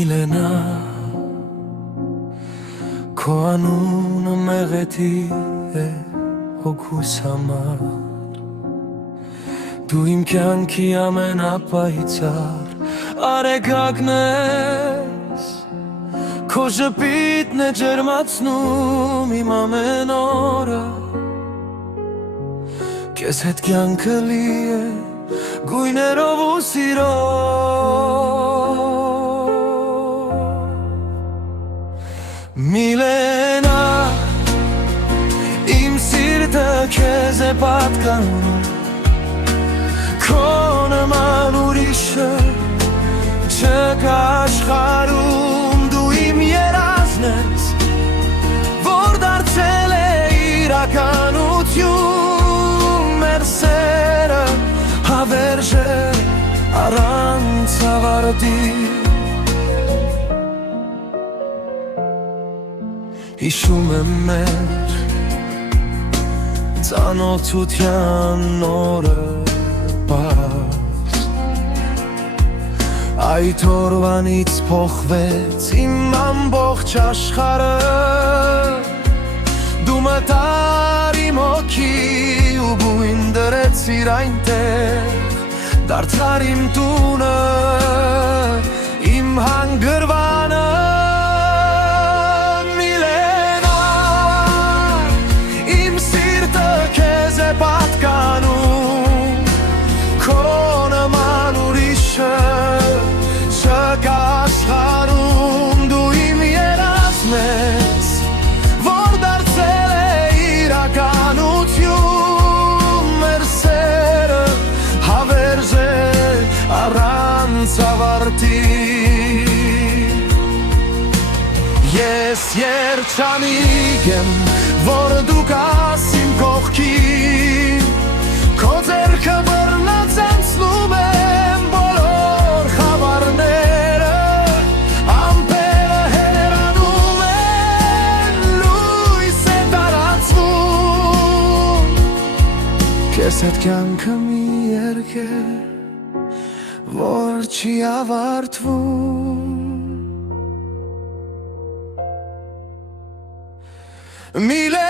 Միլենա քո անունը մեղեդի է հոգուս համար Դու իմ կյանքի ամենապայծառ արեգակն ես Քո ժպիտն է ջերմացնում իմ ամեն օրը Քեզ հետ կյանքը լի է գույներով ու սիրով Միլենա իմ սիրտը քեզ է պատկանում Քո նման ուրիշը չկա աշխարհում Դու իմ երազն ես որ դարձել է իրականություն Մեր սերը հավերժ է առանց ավարտի Հիշում եմ մեր ծանոթության օրը պարզ Այդ օրվանից փոխվեց իմ ամբողջ աշխարհը Դու մտար իմ հոգի ու բույն դրեցիր այնտեղ Դարձար իմ տունը, իմ հանգրվանը պատկանում Քո նման ուրիշը չկա աշխարհում Դու իմ երազն ես որ դարձել է իրականություն Մեր սերը հավերժ է առանց ավարտի Ես երջանիկ եմ որ դու կաս իմ կողքին Քո ձեռքը բռնած անցնում եմ բոլոր խավարները Ամպերը հեռանում են, լույս է տարածվում Քեզ հետ կյանքը մի երգ է, որ չի ավարտվում Միլենա